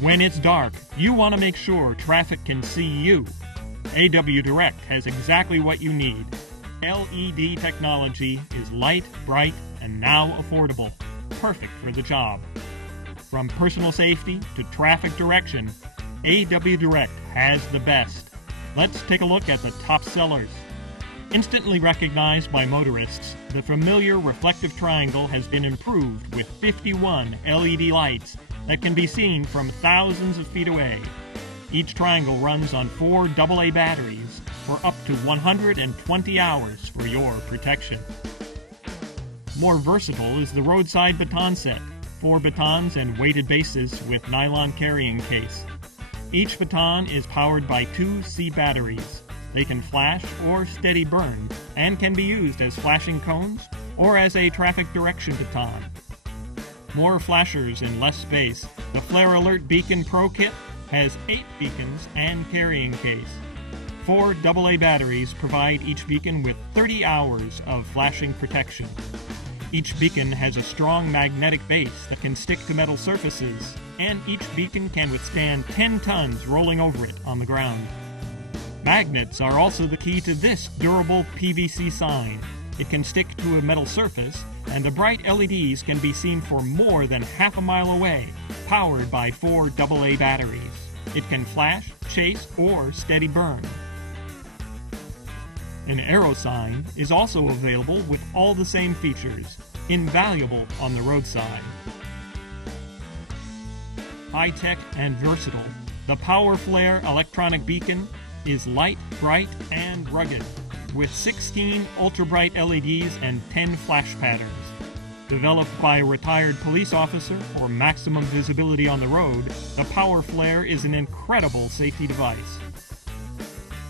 When it's dark, you want to make sure traffic can see you. AW Direct has exactly what you need. LED technology is light, bright, and now affordable. Perfect for the job. From personal safety to traffic direction, AW Direct has the best. Let's take a look at the top sellers. Instantly recognized by motorists, the familiar reflective triangle has been improved with 51 LED lights that can be seen from thousands of feet away. Each triangle runs on 4 AA batteries for up to 120 hours for your protection. More versatile is the roadside baton set, 4 batons and weighted bases with nylon carrying case. Each baton is powered by 2 C batteries. They can flash or steady burn and can be used as flashing cones or as a traffic direction baton. More flashers in less space. The Flare Alert Beacon Pro Kit has 8 beacons and carrying case. 4 AA batteries provide each beacon with 30 hours of flashing protection. Each beacon has a strong magnetic base that can stick to metal surfaces, and each beacon can withstand 10 tons rolling over it on the ground. Magnets are also the key to this durable PVC sign. It can stick to a metal surface, and the bright LEDs can be seen for more than half a mile away, powered by 4 AA batteries. It can flash, chase, or steady burn. An arrow sign is also available with all the same features, invaluable on the roadside. High-tech and versatile, the PowerFlare electronic beacon is light, bright, and rugged, with 16 ultra-bright LEDs and 10 flash patterns. Developed by a retired police officer for maximum visibility on the road, the PowerFlare is an incredible safety device.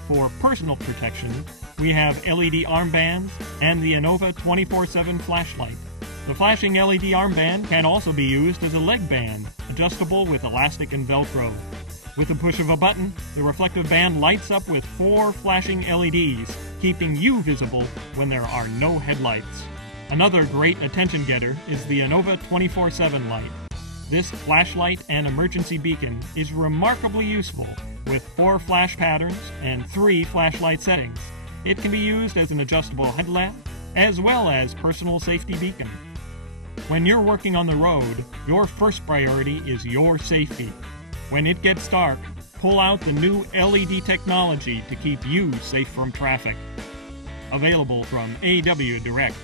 For personal protection, we have LED armbands and the Innova 24/7 flashlight. The flashing LED armband can also be used as a leg band, adjustable with elastic and Velcro. With the push of a button, the reflective band lights up with 4 flashing LEDs, keeping you visible when there are no headlights. Another great attention getter is the Innova 24/7 light. This flashlight and emergency beacon is remarkably useful with 4 flash patterns and 3 flashlight settings. It can be used as an adjustable headlamp as well as personal safety beacon. When you're working on the road, your first priority is your safety. When it gets dark, pull out the new LED technology to keep you safe from traffic. Available from AW Direct.